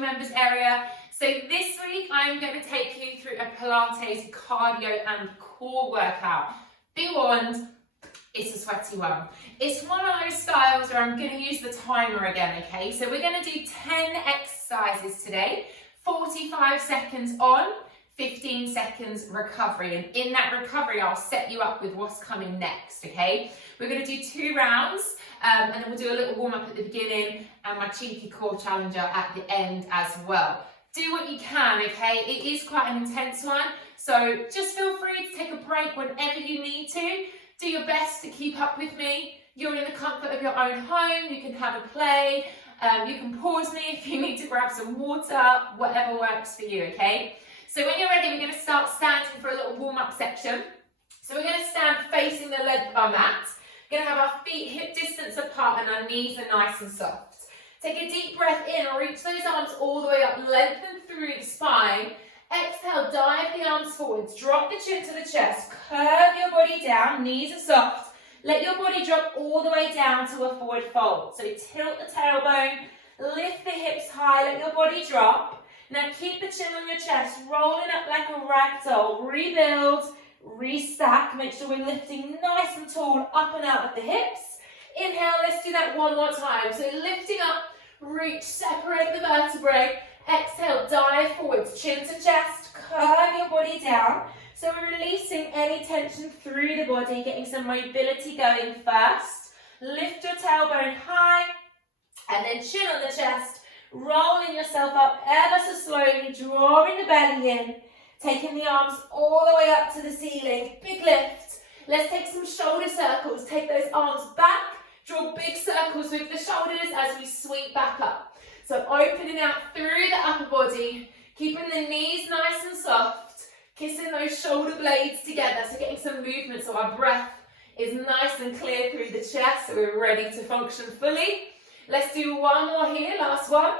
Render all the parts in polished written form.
members area. So this week I'm going to take you through a Pilates cardio and core workout. Be warned, it's a sweaty one. It's one of those styles where I'm going to use the timer again, okay? So we're going to do 10 exercises today, 45 seconds on, 15 seconds recovery. And in that recovery, I'll set you up with what's coming next, okay? We're going to do 2 rounds, and then we'll do a little warm up at the beginning and my cheeky core challenger at the end as well. Do what you can, okay? It is quite an intense one, so just feel free to take a break whenever you need to. Do your best to keep up with me. You're in the comfort of your own home. You can have a play. You can pause me if you need to grab some water, whatever works for you, okay? So when you're ready, we're going to start standing for a little warm-up section. So we're going to stand facing the length of our mat. We're going to have our feet hip distance apart and our knees are nice and soft. Take a deep breath in, reach those arms all the way up, lengthen through the spine. Exhale, dive the arms forwards, drop the chin to the chest, curve your body down, knees are soft. Let your body drop all the way down to a forward fold. So tilt the tailbone, lift the hips high, let your body drop. Now keep the chin on your chest, rolling up like a rag doll. Rebuild, restack, make sure we're lifting nice and tall up and out of the hips. Inhale, let's do that one more time. So lifting up, reach, separate the vertebrae. Exhale, dive forwards, chin to chest, curve your body down. So we're releasing any tension through the body, getting some mobility going first. Lift your tailbone high, and then chin on the chest, rolling yourself up ever so slowly, drawing the belly in, taking the arms all the way up to the ceiling. Big lift. Let's take some shoulder circles. Take those arms back, draw big circles with the shoulders as we sweep back up. So opening out through the upper body, keeping the knees nice and soft, kissing those shoulder blades together, so getting some movement so our breath is nice and clear through the chest, so we're ready to function fully. Let's do one more here, last one.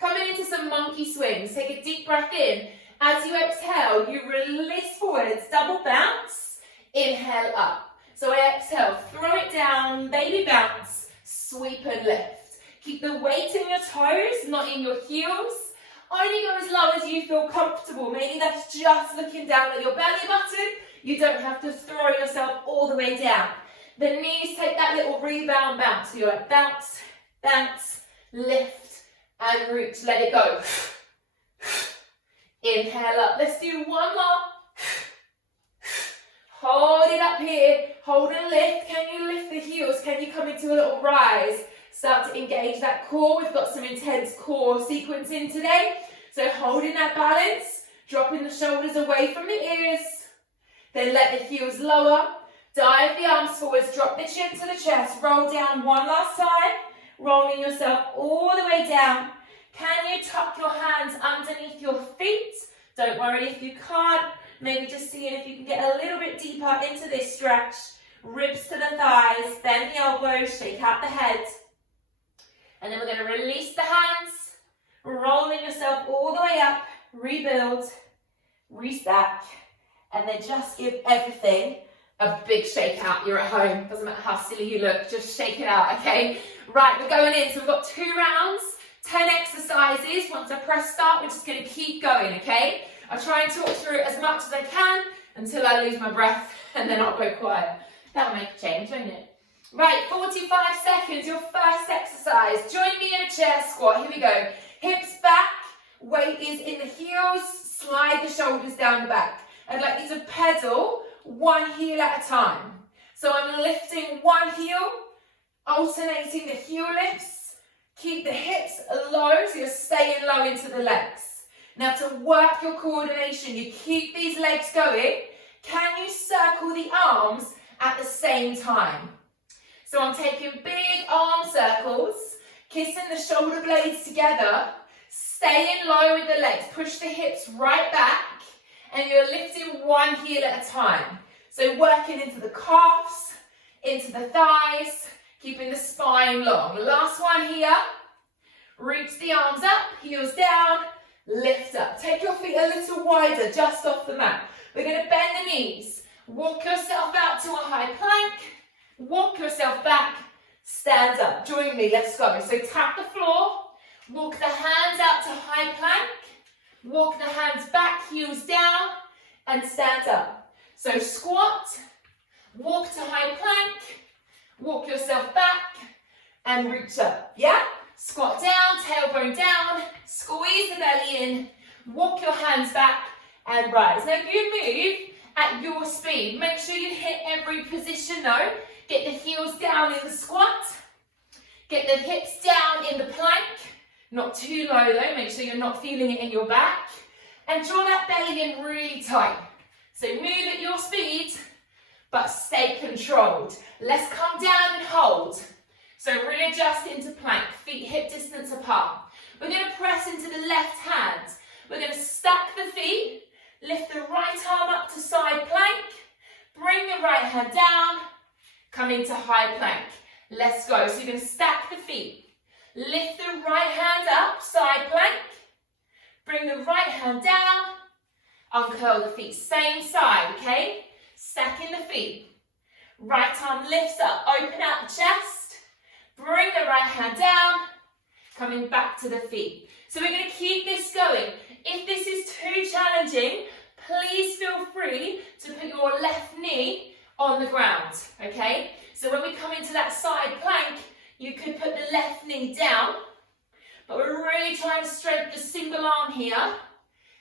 Coming into some monkey swings, take a deep breath in. As you exhale, you release forwards, double bounce, inhale up. So I exhale, throw it down, baby bounce, sweep and lift. Keep the weight in your toes, not in your heels. Only go as low as you feel comfortable. Maybe that's just looking down at your belly button. You don't have to throw yourself all the way down. The knees take that little rebound bounce. So you're like bounce, bounce, lift, and reach. Let it go. Inhale up. Let's do one more. Hold it up here. Hold and lift. Can you lift the heels? Can you come into a little rise? Start to engage that core. We've got some intense core sequencing today. So holding that balance, dropping the shoulders away from the ears. Then let the heels lower. Dive the arms forwards, drop the chin to the chest. Roll down one last time. Rolling yourself all the way down. Can you tuck your hands underneath your feet? Don't worry if you can't. Maybe just seeing if you can get a little bit deeper into this stretch. Ribs to the thighs, bend the elbows, shake out the head. And then we're going to release the hands, rolling yourself all the way up, rebuild, restack, and then just give everything a big shake out. You're at home, doesn't matter how silly you look, just shake it out, okay? Right, we're going in, so we've got 2 rounds, 10 exercises. Once I press start, we're just going to keep going, okay? I'll try and talk through it as much as I can until I lose my breath, and then I'll go quiet. That'll make a change, won't it? Right, 45 seconds, your first exercise. Join me in a chair squat. Here we go. Hips back, weight is in the heels, slide the shoulders down the back. I'd like you to pedal one heel at a time. So I'm lifting one heel, alternating the heel lifts. Keep the hips low, so you're staying low into the legs. Now to work your coordination, you keep these legs going. Can you circle the arms at the same time? So I'm taking big arm circles, kissing the shoulder blades together, staying low with the legs, push the hips right back, and you're lifting one heel at a time. So working into the calves, into the thighs, keeping the spine long. Last one here, reach the arms up, heels down, lift up. Take your feet a little wider, just off the mat. We're going to bend the knees, walk yourself out to a high plank, walk yourself back, stand up. Join me, let's go. So tap the floor, Walk the hands out to high plank. Walk the hands back, heels down, and stand up. So squat, walk to high plank, walk yourself back, and reach up. Yeah? Squat down, tailbone down, squeeze the belly in, walk your hands back, and rise. Now you move at your speed. Make sure you hit every position though. Get the heels down in the squat. Get the hips down in the plank. Not too low though, make sure you're not feeling it in your back. And draw that belly in really tight. So move at your speed, but stay controlled. Let's come down and hold. So readjust into plank, feet hip distance apart. We're going to press into the left hand. We're going to stack the feet, lift the right arm up to side plank, bring the right hand down, come into high plank. Let's go. So you're going to stack the feet. Lift the right hand up, side plank. Bring the right hand down. Uncurl the feet, same side, okay? Stacking the feet. Right arm lifts up, open out the chest. Bring the right hand down. Coming back to the feet. So we're going to keep this going. If this is too challenging, please feel free to put your left knee on the ground, okay? So when we come into that side plank, you could put the left knee down, but we're really trying to strengthen the single arm here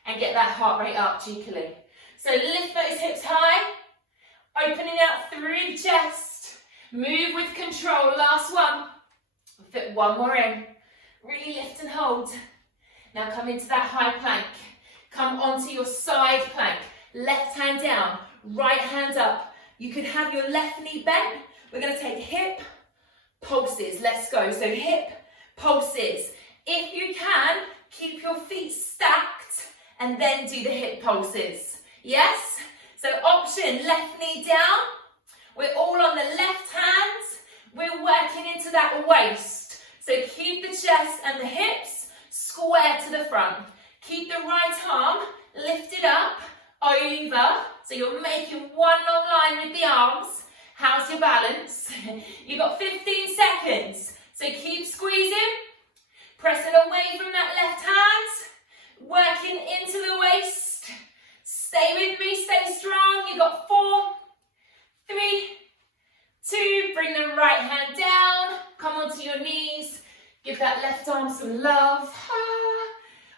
and get that heart rate up cheekily. So lift those hips high, opening out through the chest, move with control, last one, fit one more in, really lift and hold. Now come into that high plank, come onto your side plank, left hand down, right hand up. You could have your left knee bent. We're going to take hip pulses. Let's go. So hip pulses. If you can, keep your feet stacked and then do the hip pulses. Yes? So option, left knee down. We're all on the left hand. We're working into that waist. So keep the chest and the hips square to the front. Keep the right arm lifted up, over. So you're making one long line with the arms. How's your balance? You've got 15 seconds. So keep squeezing. Pressing away from that left hand. Working into the waist. Stay with me, stay strong. You've got 4, 3, 2. Bring the right hand down. Come onto your knees. Give that left arm some love.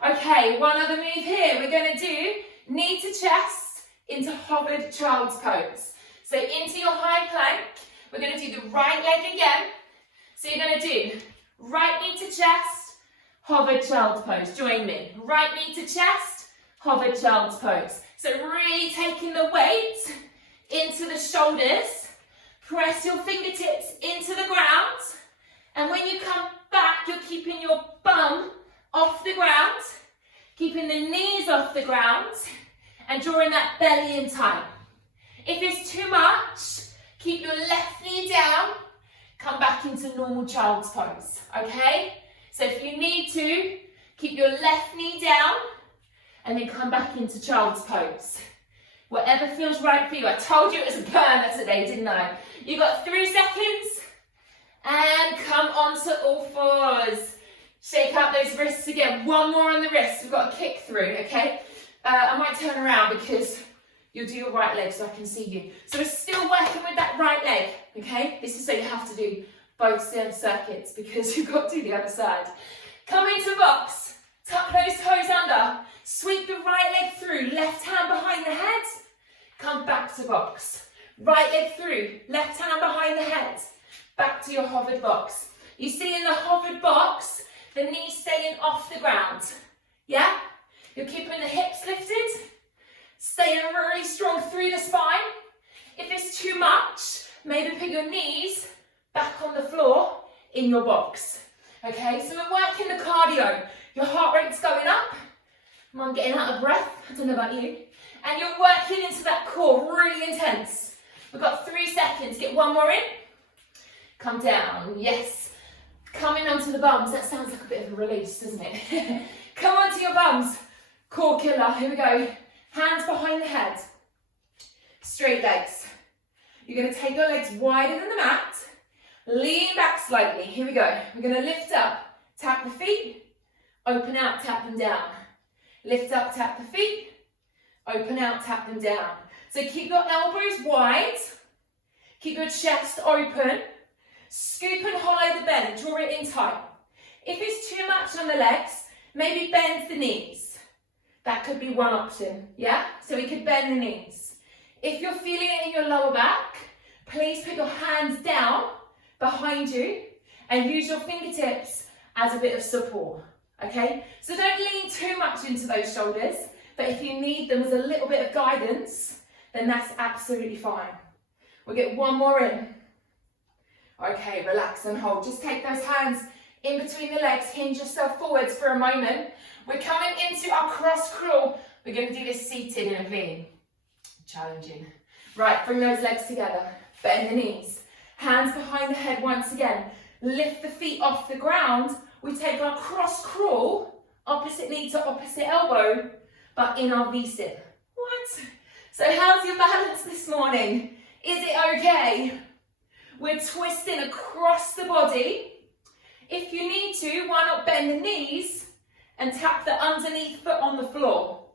Okay, one other move here. We're going to do knee to chest into hovered child's pose. So into your high plank, we're going to do the right leg again. So you're going to do right knee to chest, hovered child's pose. Join me. Right knee to chest, hovered child's pose. So really taking the weight into the shoulders. Press your fingertips into the ground. And when you come back, you're keeping your bum off the ground, keeping the knees off the ground, and drawing that belly in tight. If it's too much, keep your left knee down, come back into normal child's pose, okay? So if you need to, keep your left knee down, and then come back into child's pose. Whatever feels right for you. I told you it was a burner today, didn't I? You've got 3 seconds, and come onto all fours. Shake out those wrists again. One more on the wrist. We've got a kick through, okay? I might turn around because you'll do your right leg so I can see you. So we're still working with that right leg, okay? This is so you have to do both circuits because you've got to do the other side. Come into box. Tuck those toes under. Sweep the right leg through. Left hand behind the head. Come back to box. Right leg through. Left hand behind the head. Back to your hovered box. You see in the hovered box, the knees staying off the ground. Yeah? You're keeping the hips lifted. Staying really strong through the spine. If it's too much, maybe put your knees back on the floor in your box. Okay, so we're working the cardio. Your heart rate's going up. I'm getting out of breath. I don't know about you. And you're working into that core, really intense. We've got 3 seconds. Get one more in. Come down. Yes. Coming onto the bums. That sounds like a bit of a release, doesn't it? Come onto your bums. Core killer. Here we go. Hands behind the head. Straight legs. You're going to take your legs wider than the mat. Lean back slightly. Here we go. We're going to lift up. Tap the feet. Open out, tap them down. Lift up, tap the feet. Open out, tap them down. So keep your elbows wide. Keep your chest open. Scoop and hollow the belly. Draw it in tight. If it's too much on the legs, maybe bend the knees. That could be one option, yeah? So we could bend the knees. If you're feeling it in your lower back, please put your hands down behind you and use your fingertips as a bit of support, okay? So don't lean too much into those shoulders, but if you need them as a little bit of guidance, then that's absolutely fine. We'll get one more in. Okay, relax and hold. Just take those hands in between the legs, hinge yourself forwards for a moment. We're coming into our cross crawl. We're going to do this seated in a V. Challenging. Right, bring those legs together. Bend the knees. Hands behind the head once again. Lift the feet off the ground. We take our cross crawl, opposite knee to opposite elbow, but in our V-sit. What? So how's your balance this morning? Is it okay? We're twisting across the body. If you need to, why not bend the knees and tap the underneath foot on the floor?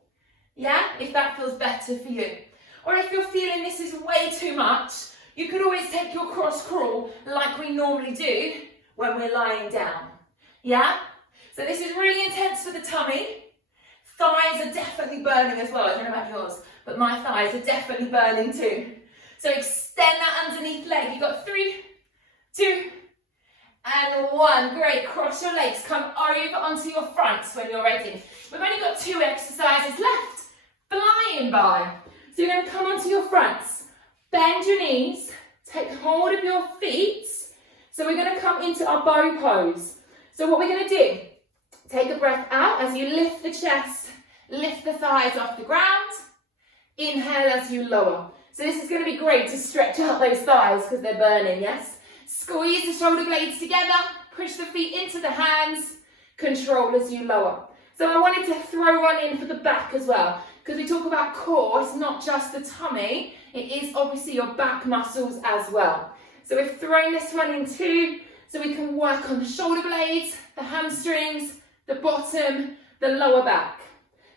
Yeah, if that feels better for you. Or if you're feeling this is way too much, you could always take your cross crawl like we normally do when we're lying down. Yeah? So this is really intense for the tummy. Thighs are definitely burning as well. I don't know about yours, but my thighs are definitely burning too. So extend that underneath leg. You've got 3, 2, and 1. Great. Cross your legs. Come over onto your fronts when you're ready. We've only got 2 exercises left. Flying by. So you're going to come onto your fronts. Bend your knees. Take hold of your feet. So we're going to come into our bow pose. So what we're going to do, take a breath out as you lift the chest, lift the thighs off the ground. Inhale as you lower. So this is going to be great to stretch out those thighs because they're burning, yes? Squeeze the shoulder blades together, push the feet into the hands, control as you lower. So I wanted to throw one in for the back as well, because we talk about core, it's not just the tummy, it is obviously your back muscles as well. So we've thrown this one in too, so we can work on the shoulder blades, the hamstrings, the bottom, the lower back.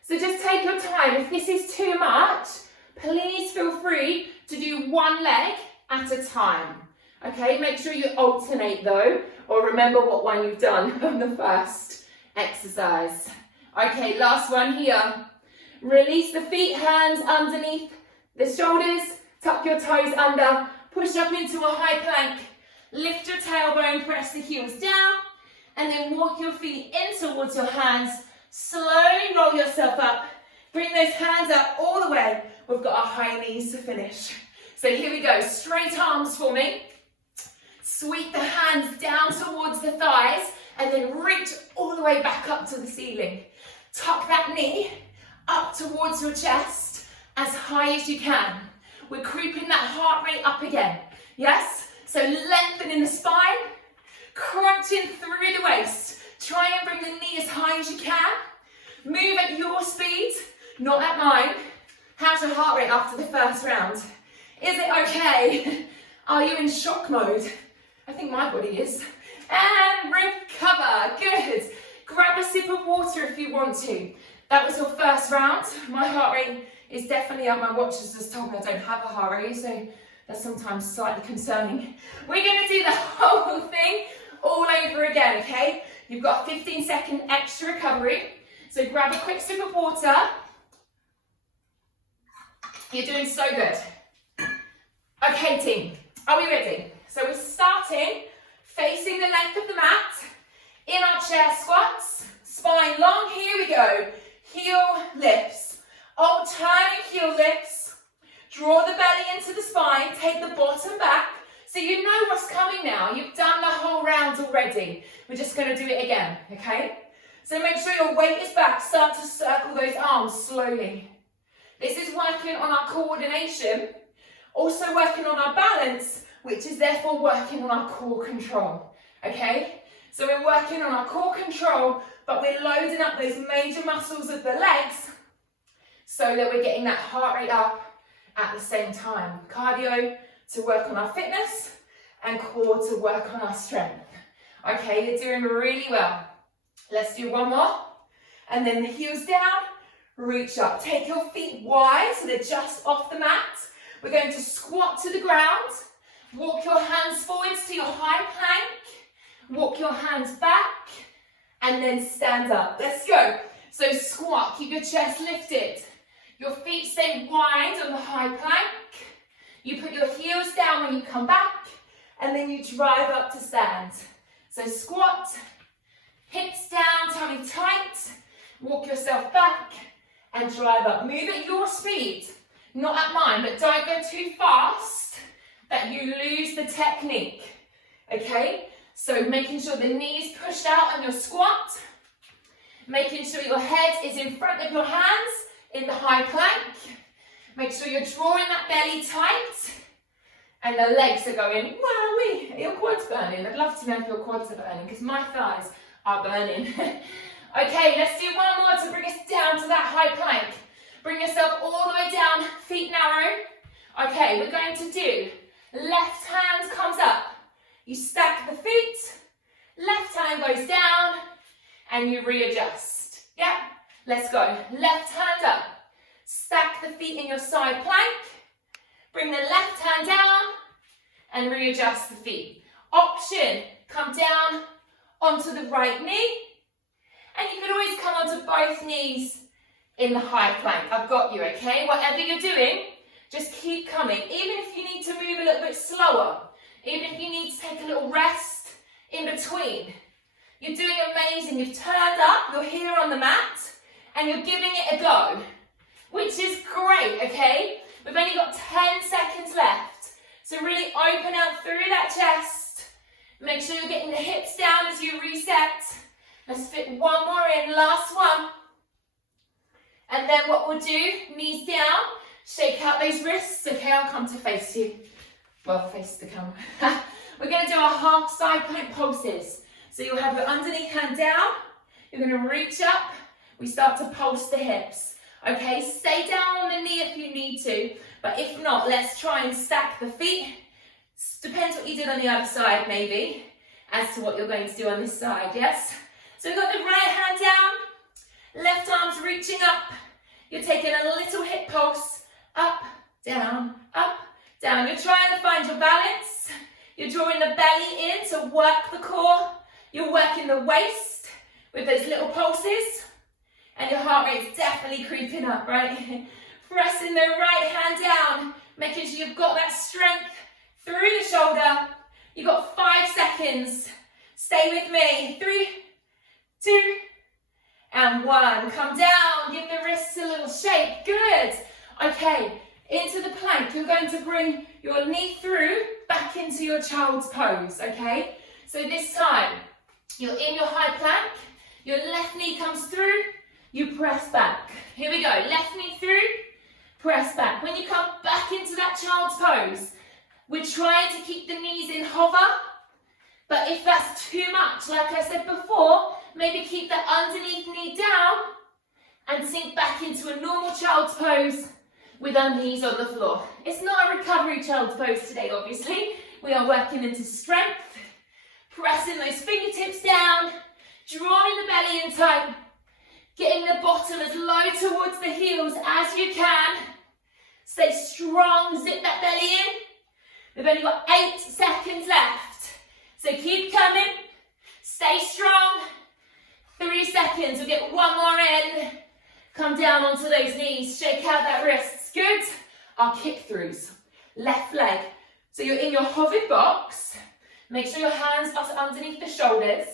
So just take your time. If this is too much, please feel free to do one leg at a time. Okay, make sure you alternate though, or remember what one you've done on the first exercise. Okay, last one here. Release the feet, hands underneath the shoulders, tuck your toes under, push up into a high plank, lift your tailbone, press the heels down, and then walk your feet in towards your hands. Slowly roll yourself up. Bring those hands up all the way. We've got our high knees to finish. So here we go. Straight arms for me. Sweep the hands down towards the thighs and then reach all the way back up to the ceiling. Tuck that knee up towards your chest as high as you can. We're creeping that heart rate up again. Yes? So lengthening the spine, crunching through the waist. Try and bring the knee as high as you can. Move at your speed, not at mine. How's your heart rate after the first round? Is it okay? Are you in shock mode? I think my body is. And recover. Good. Grab a sip of water if you want to. That was your first round. My heart rate is definitely up. My watch has just told me I don't have a heart rate, so that's sometimes slightly concerning. We're going to do the whole thing all over again, okay? You've got 15-second extra recovery. So grab a quick sip of water. You're doing so good. Okay, team, are we ready? So we're starting facing the length of the mat in our chair squats. Spine long, here we go. Heel lifts. Alternate heel lifts. Draw the belly into the spine. Take the bottom back. So you know what's coming now. You've done the whole round already. We're just going to do it again, okay? So make sure your weight is back. Start to circle those arms slowly. This is working on our coordination, also working on our balance, which is therefore working on our core control, okay? So we're working on our core control, but we're loading up those major muscles of the legs so that we're getting that heart rate up at the same time. Cardio to work on our fitness and core to work on our strength. Okay, you're doing really well. Let's do one more. and then the heels down, reach up. Take your feet wide so they're just off the mat. We're going to squat to the ground. Walk your hands forwards to your high plank. Walk your hands back and then stand up. Let's go. So squat, keep your chest lifted. Your feet stay wide on the high plank. You put your heels down when you come back and then you drive up to stand. So squat, hips down, tummy tight. Walk yourself back and drive up. Move at your speed, not at mine, but don't go too fast that you lose the technique, okay? So making sure the knees pushed out on your squat, making sure your head is in front of your hands in the high plank. Make sure you're drawing that belly tight and the legs are going, wowee, are your quads burning? I'd love to know if your quads are burning because my thighs are burning. Okay, let's do one more to bring us down to that high plank. Bring yourself all the way down, feet narrow. Okay, we're going to do left hand comes up. You stack the feet, left hand goes down, and you readjust. Yeah, let's go. Left hand up. Stack the feet in your side plank. Bring the left hand down and readjust the feet. Option, come down onto the right knee. And you can always come onto both knees in the high plank. I've got you, okay? Whatever you're doing, just keep coming. Even if you need to move a little bit slower, even if you need to take a little rest in between. You're doing amazing. You've turned up, you're here on the mat, and you're giving it a go, which is great, okay? We've only got 10 seconds left. So really open out through that chest. Make sure you're getting the hips down as you reset. Let's fit one more in, last one. And then what we'll do, knees down, shake out those wrists. Okay, I'll come to face you. Well, face the camera. We're going to do our half side plank pulses. So you'll have your underneath hand down. You're going to reach up. We start to pulse the hips. Okay, stay down on the knee if you need to. But if not, let's try and stack the feet. Depends what you did on the other side, maybe, as to what you're going to do on this side, yes? So we've got the right hand down, left arm's reaching up. You're taking a little hip pulse, up, down, up, down. You're trying to find your balance. You're drawing the belly in to work the core. You're working the waist with those little pulses. And your heart rate's definitely creeping up, right? Pressing the right hand down, making sure you've got that strength through the shoulder. You've got 5 seconds. Stay with me. 3, 2, and 1. Come down. Give the wrists a little shake. Good. Okay, into the plank. You're going to bring your knee through back into your child's pose, okay? So this time, you're in your high plank. Your left knee comes through. You press back. Here we go. Left knee through. Press back. When you come back into that child's pose, we're trying to keep the knees in hover. But if that's too much, like I said before, maybe keep that underneath knee down and sink back into a normal child's pose with our knees on the floor. It's not a recovery child's pose today, obviously. We are working into strength, pressing those fingertips down, drawing the belly in tight, getting the bottom as low towards the heels as you can. Stay strong, zip that belly in. We've only got 8 seconds left. So keep coming, stay strong. 3 seconds, we'll get one more in. Come down onto those knees, shake out that wrist. Good. Our kick throughs. Left leg. So you're in your hovered box. Make sure your hands are underneath the shoulders.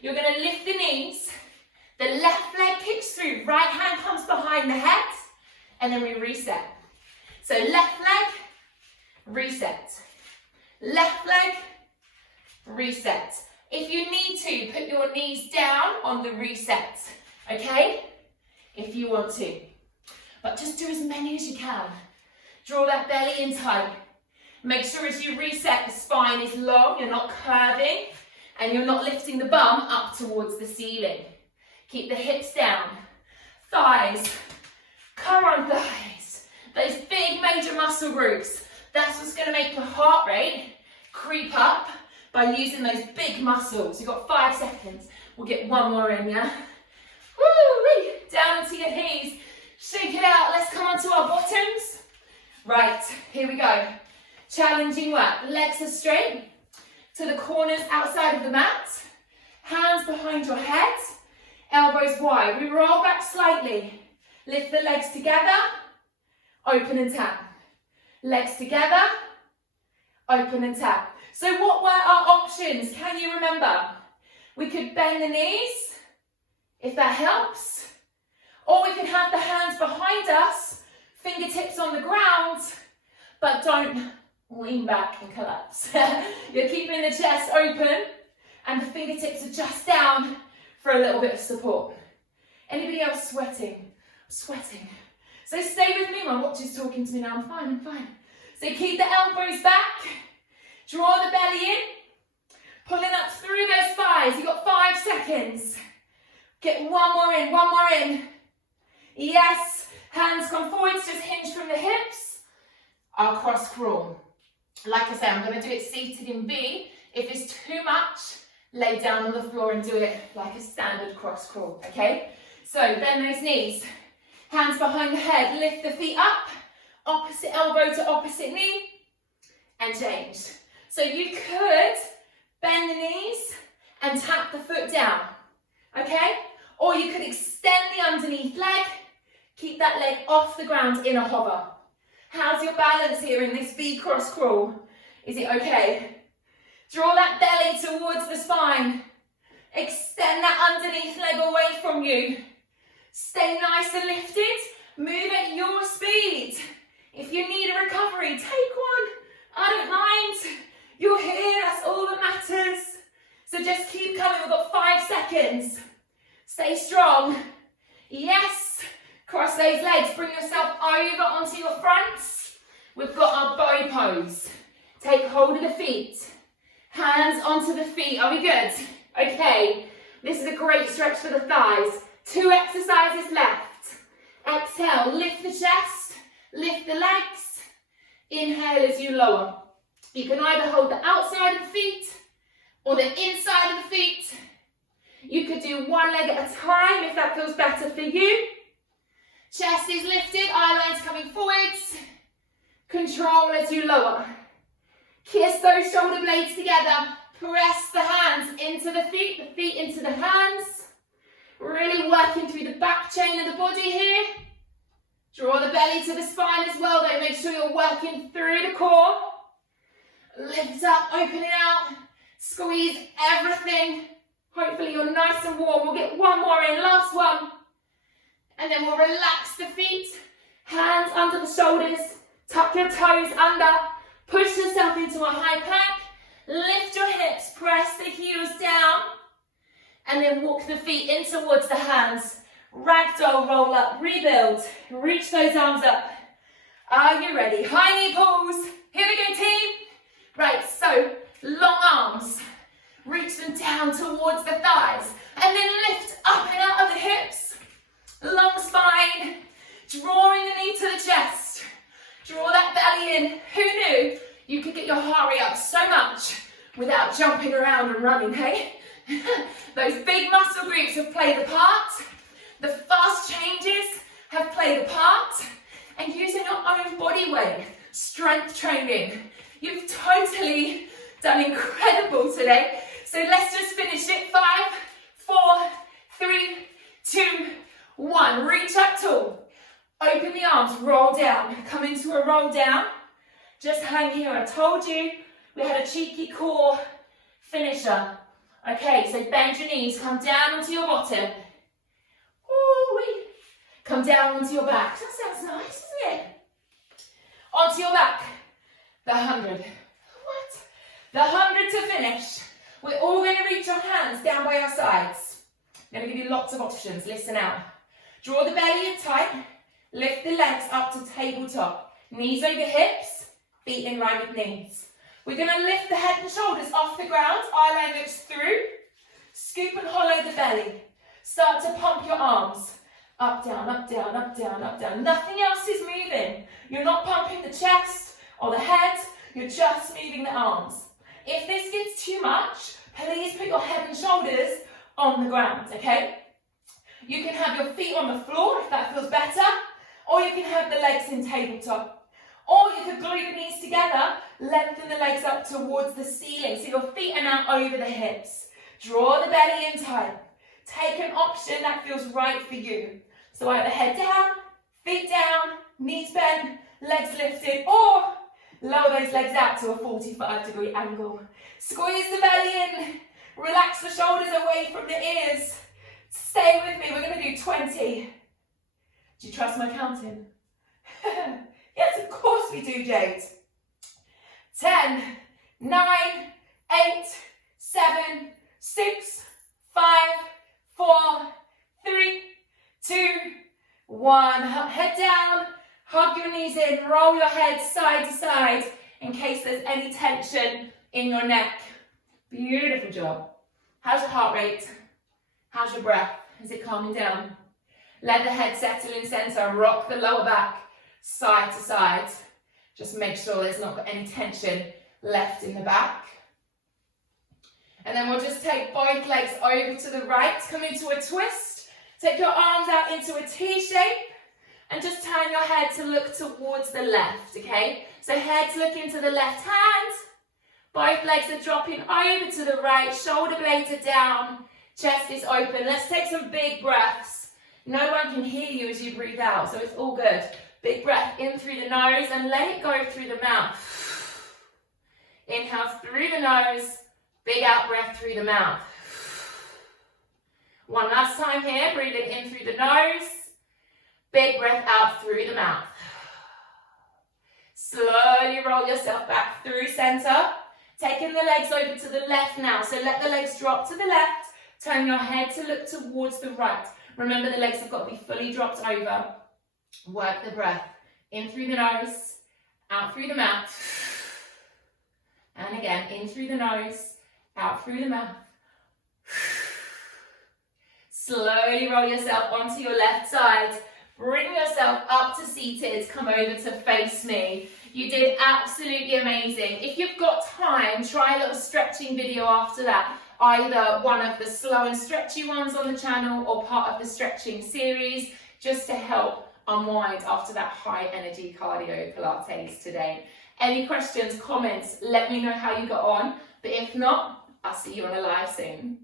You're going to lift the knees. The left leg kicks through. Right hand comes behind the head. And then we reset. So left leg, reset. Left leg, reset. If you need to, put your knees down on the reset. Okay? If you want to. But just do as many as you can. Draw that belly in tight. Make sure as you reset, the spine is long, you're not curving, and you're not lifting the bum up towards the ceiling. Keep the hips down. Thighs, current thighs, those big major muscle groups. That's what's going to make your heart rate creep up by using those big muscles. You've got 5 seconds. We'll get one more in, yeah? Woo-wee. Down onto your knees. Shake it out. Let's come onto our bottoms. Right, here we go. Challenging work. Legs are straight to the corners outside of the mat. Hands behind your head. Elbows wide. We roll back slightly. Lift the legs together. Open and tap. Legs together. Open and tap. So what were our options? Can you remember? We could bend the knees, if that helps. Or we could have the hands behind us, fingertips on the ground, but don't lean back and collapse. You're keeping the chest open and the fingertips are just down for a little bit of support. Anybody else sweating? Sweating. So stay with me. My watch is talking to me now. I'm fine. So keep the elbows back. Draw the belly in. Pulling up through those thighs. You've got 5 seconds. Get one more in. Yes. Hands come forwards, just hinge from the hips. I'll cross crawl. Like I say, I'm going to do it seated in B. If it's too much, lay down on the floor and do it like a standard cross crawl, okay? So bend those knees. Hands behind the head, lift the feet up. Opposite elbow to opposite knee. And change. So you could bend the knees and tap the foot down, okay? Or you could extend the underneath leg, keep that leg off the ground in a hover. How's your balance here in this V cross crawl? Is it okay? Draw that belly towards the spine. Extend that underneath leg away from you. Stay nice and lifted. Move at your speed. If you need a recovery, take one. I don't mind. You're here, that's all that matters. So just keep coming, we've got 5 seconds. Stay strong. Yes. Cross those legs, bring yourself over onto your fronts. We've got our bow pose. Take hold of the feet. Hands onto the feet, are we good? Okay, this is a great stretch for the thighs. 2 exercises left. Exhale, lift the chest, lift the legs. Inhale as you lower. You can either hold the outside of the feet or the inside of the feet. You could do one leg at a time if that feels better for you. Chest is lifted, eye lines coming forwards. Control as you lower. Kiss those shoulder blades together. Press the hands into the feet into the hands. Really working through the back chain of the body here. Draw the belly to the spine as well though. Make sure you're working through the core. Lift up, open it out. Squeeze everything. Hopefully you're nice and warm. We'll get one more in, last one. And then we'll relax the feet. Hands under the shoulders. Tuck your toes under. Push yourself into a high plank. Lift your hips. Press the heels down. And then walk the feet in towards the hands. Ragdoll, roll up, rebuild. Reach those arms up. Are you ready? High knee pulls. Here we go, team. Right, so long arms. Reach them down towards the thighs. And then lift up and out of the hips. Long spine. Drawing the knee to the chest. Draw that belly in. Who knew you could get your heart rate up so much without jumping around and running, hey? Those big muscle groups have played a part. The fast changes have played a part. And using your own body weight, strength training. You've totally done incredible today. So let's just finish it. 5, 4, 3, 2, 1. Reach up tall. Open the arms, roll down. Come into a roll down. Just hang here. I told you we had a cheeky core finisher. Okay, so bend your knees. Come down onto your bottom. Ooh-wee. Come down onto your back. That sounds nice, doesn't it? Onto your back. The 100. What? The 100 to finish. We're all going to reach our hands down by our sides. I'm going to give you lots of options. Listen out. Draw the belly in tight. Lift the legs up to tabletop. Knees over hips. Feet in line with knees. We're going to lift the head and shoulders off the ground. Eye line looks through. Scoop and hollow the belly. Start to pump your arms. Up, down, up, down, up, down, up, down. Nothing else is moving. You're not pumping the chest or the head. You're just moving the arms. If this gets too much, please put your head and shoulders on the ground, okay? You can have your feet on the floor if that feels better, or you can have the legs in tabletop. Or you could glue the knees together, lengthen the legs up towards the ceiling, so your feet are now over the hips. Draw the belly in tight. Take an option that feels right for you. So either head down, feet down, knees bent, legs lifted, or lower those legs out to a 45-degree angle. Squeeze the belly in. Relax the shoulders away from the ears. Stay with me. We're going to do 20. Do you trust my counting? Yes, of course we do, Jade. 10, 9, 8, 7, 6, 5, 4, 3, 2, 1. Head down. Hug your knees in. Roll your head side to side in case there's any tension in your neck. Beautiful job. How's your heart rate? How's your breath? Is it calming down? Let the head settle in center. Rock the lower back side to side. Just make sure there's not got any tension left in the back. And then we'll just take both legs over to the right. Come into a twist. Take your arms out into a T shape. And just turn your head to look towards the left, okay? So head's looking to the left hand. Both legs are dropping over to the right. Shoulder blades are down. Chest is open. Let's take some big breaths. No one can hear you as you breathe out, so it's all good. Big breath in through the nose and let it go through the mouth. Inhale through the nose. Big out breath through the mouth. One last time here. Breathing in through the nose. Big breath out through the mouth. Slowly roll yourself back through center. Taking the legs over to the left now. So let the legs drop to the left. Turn your head to look towards the right. Remember, the legs have got to be fully dropped over. Work the breath. In through the nose, out through the mouth. And again, in through the nose, out through the mouth. Slowly roll yourself onto your left side. Bring yourself up to seated. Come over to face me. You did absolutely amazing. If you've got time, try a little stretching video after that. Either one of the slow and stretchy ones on the channel or part of the stretching series, just to help unwind after that high energy cardio Pilates today. Any questions, comments, let me know how you got on. But if not, I'll see you on a live soon.